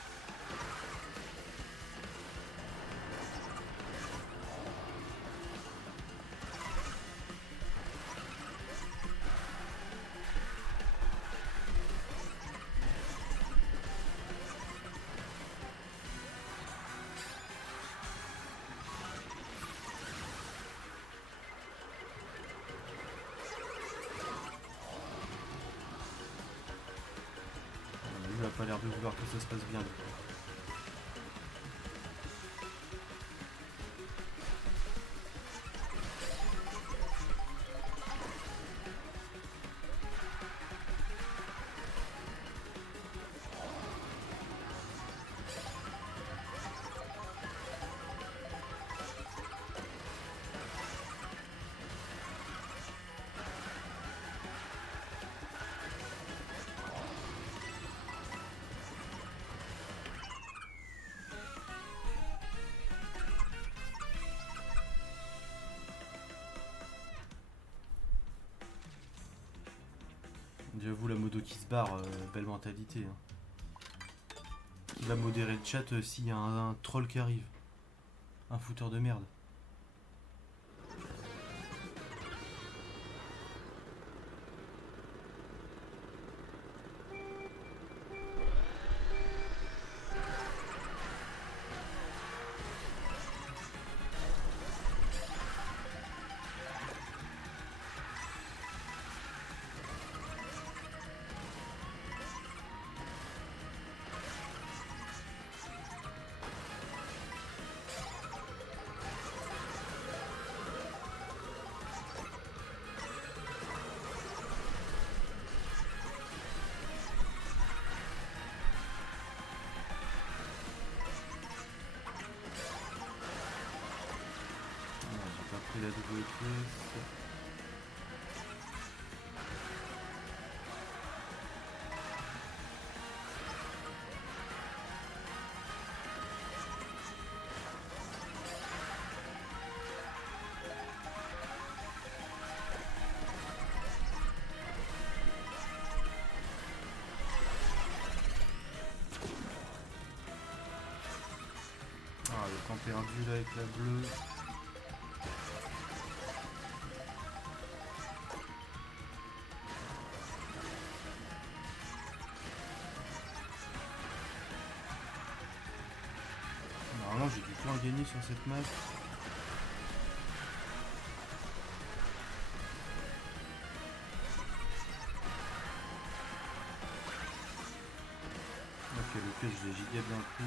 Il a pas l'air de vouloir que ça se passe bien. J'avoue, la modo qui se barre, belle mentalité. Hein. Qui va modérer le chat s'il y a un troll qui arrive. Un fouteur de merde. Il a double pièce. Ah, le temps perdu là avec la bleue. Normalement j'ai du temps à gagner sur cette map. Ok, le piège je l'ai giga bien pris.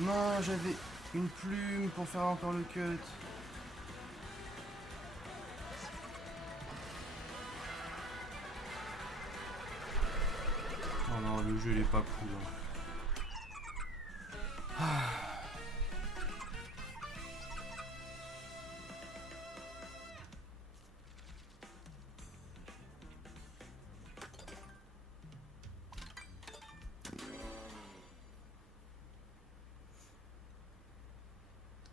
Non, j'avais une plume pour faire encore le cut. Oh non, le jeu il est pas cool. Hein.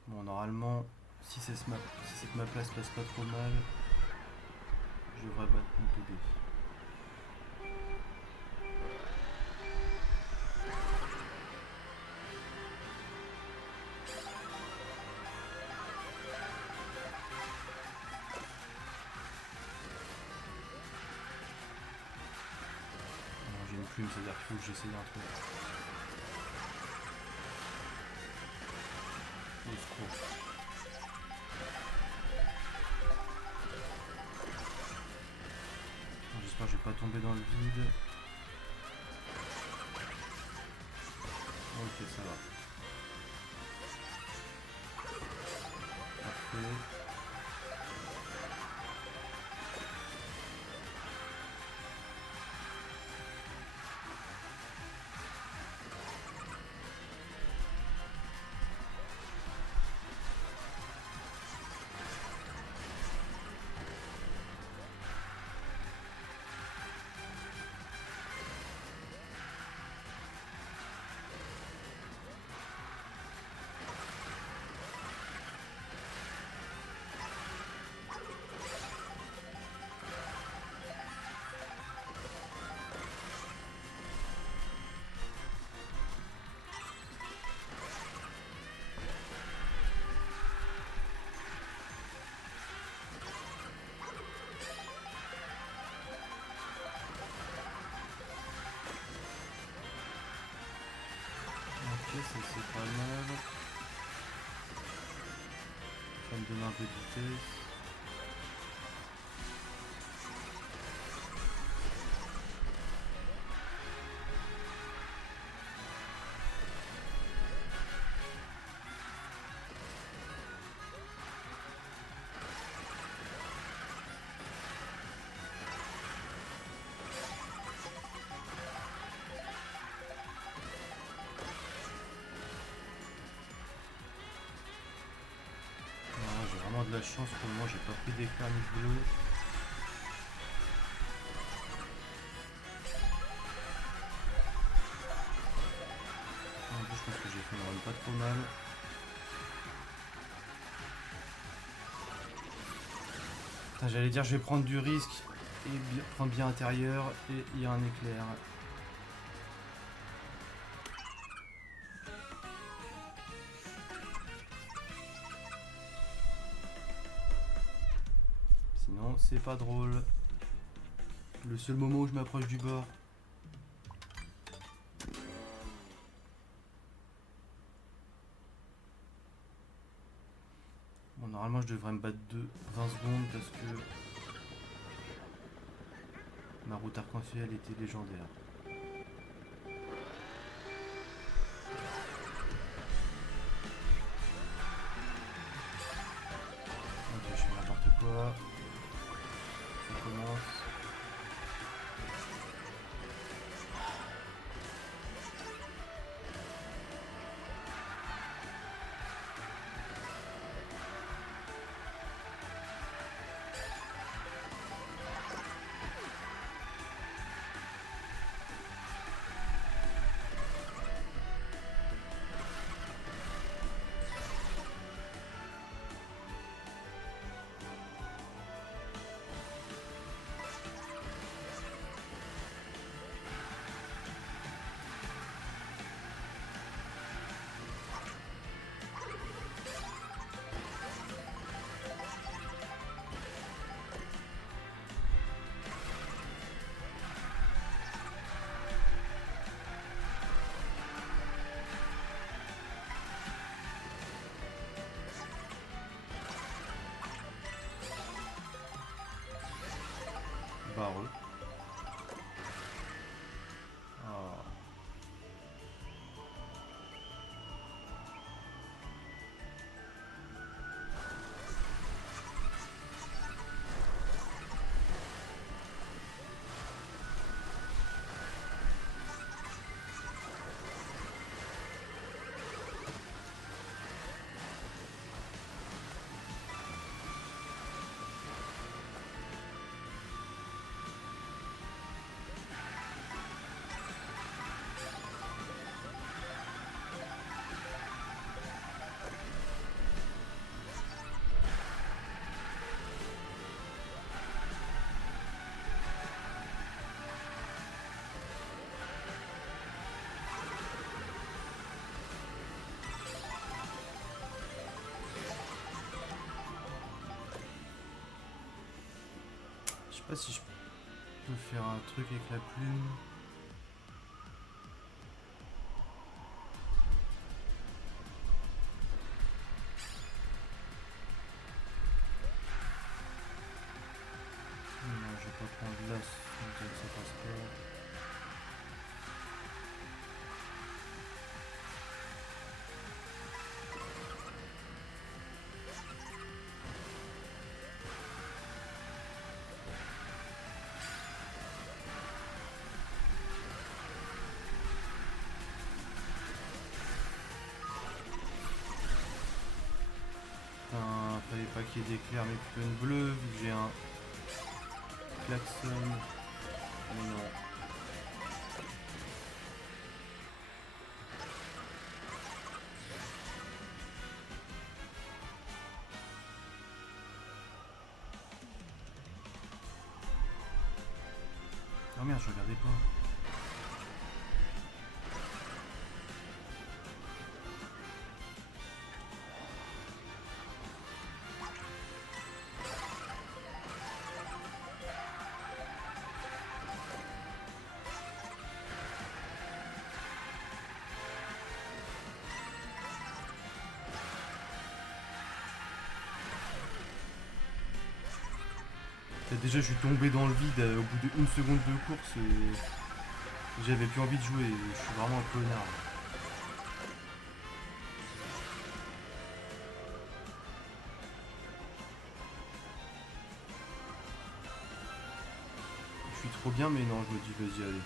Bon, normalement, si cette map là se passe pas trop mal, je devrais battre mon PB. J'ai une plume, c'est-à-dire qu'il faut que j'essaye un truc. Au secours. J'espère que je vais pas tomber dans le vide. Ok, ça va. Parfait. Ça c'est pas mal. Ça me donne un peu de vitesse. chance pour le moment, j'ai pas pris d'éclair ni bleu. En plus, je pense que j'ai fait une run pas trop mal. J'allais dire, je vais prendre du risque et prendre bien intérieur et il y a un éclair. Sinon, c'est pas drôle. Le seul moment où je m'approche du bord. Bon, normalement, je devrais me battre 20 secondes parce que ma route arc-en-ciel était légendaire. Ok, je fais n'importe quoi. Ça commence. Barreux. Ah. Je sais pas si je peux faire un truc avec la plume. Non, je vais pas prendre là, ça veut dire que ça passe pas. Putain, fallait pas qu'il y ait d'éclair mais plutôt une bleue vu que j'ai un klaxon. Mais non. Oh merde, je regardais pas. Déjà, je suis tombé dans le vide au bout d'une seconde de course et j'avais plus envie de jouer. Je suis vraiment un connard. Je suis trop bien, mais non, je me dis, vas-y, allez.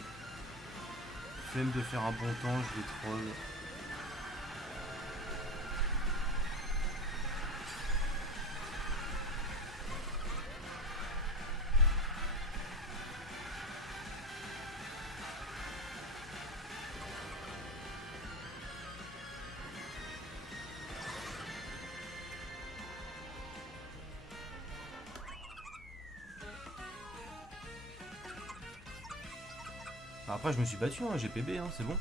Flemme de faire un bon temps, je vais troll. Après, je me suis battu, hein, j'ai PB, hein, c'est bon.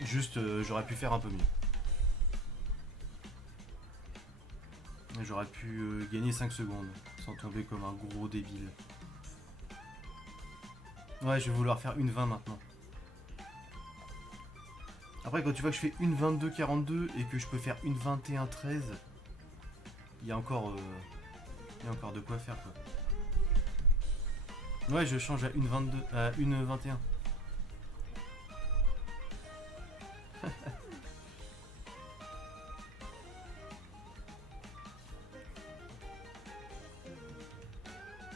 Juste, j'aurais pu faire un peu mieux. J'aurais pu gagner 5 secondes sans tomber comme un gros débile. Ouais, je vais vouloir faire une 20 maintenant. Après, quand tu vois que je fais une 22-42 et que je peux faire une 21-13, il y a encore de quoi faire, quoi. Ouais, je change à une 22, à une 21.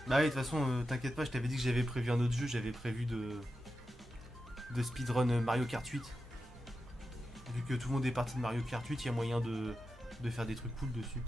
Bah oui, de toute façon, t'inquiète pas, je t'avais dit que j'avais prévu un autre jeu, j'avais prévu de speedrun Mario Kart 8. Vu que tout le monde est parti de Mario Kart 8, il y a moyen de faire des trucs cool dessus.